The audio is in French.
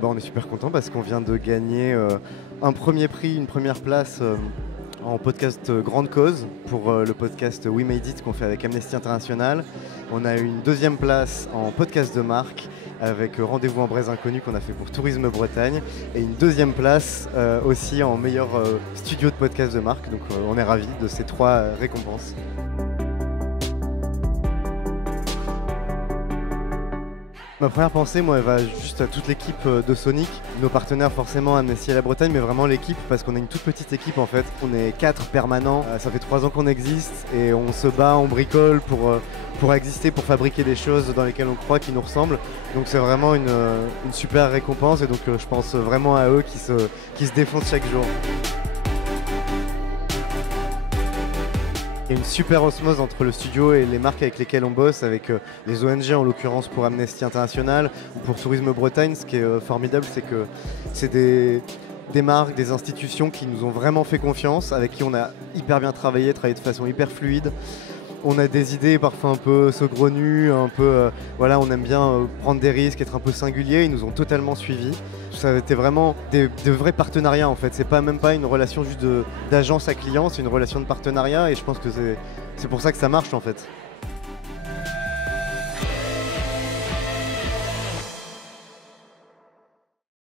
On est super content parce qu'on vient de gagner un premier prix, une première place en podcast Grande Cause pour le podcast We Made It qu'on fait avec Amnesty International. On a eu une deuxième place en podcast de marque avec Rendez-vous en Braise Inconnue qu'on a fait pour Tourisme Bretagne et une deuxième place aussi en meilleur studio de podcast de marque. Donc on est ravis de ces 3 récompenses. Ma première pensée, moi, elle va juste à toute l'équipe de Sonic, nos partenaires forcément Amnesty et la Bretagne, mais vraiment l'équipe, parce qu'on est une toute petite équipe en fait. On est 4 permanents, ça fait 3 ans qu'on existe et on se bat, on bricole pour exister, pour fabriquer des choses dans lesquelles on croit, qui nous ressemblent. Donc c'est vraiment une super récompense et donc je pense vraiment à eux qui se défoncent chaque jour. Il y a une super osmose entre le studio et les marques avec lesquelles on bosse, avec les ONG en l'occurrence pour Amnesty International ou pour Tourisme Bretagne. Ce qui est formidable, c'est que c'est des marques, des institutions qui nous ont vraiment fait confiance, avec qui on a hyper bien travaillé de façon hyper fluide. On a des idées parfois un peu saugrenues, voilà, on aime bien prendre des risques, être un peu singulier. Ils nous ont totalement suivis. Ça a été vraiment de vrais partenariats en fait. C'est même pas une relation juste d'agence à client, c'est une relation de partenariat et je pense que c'est pour ça que ça marche en fait.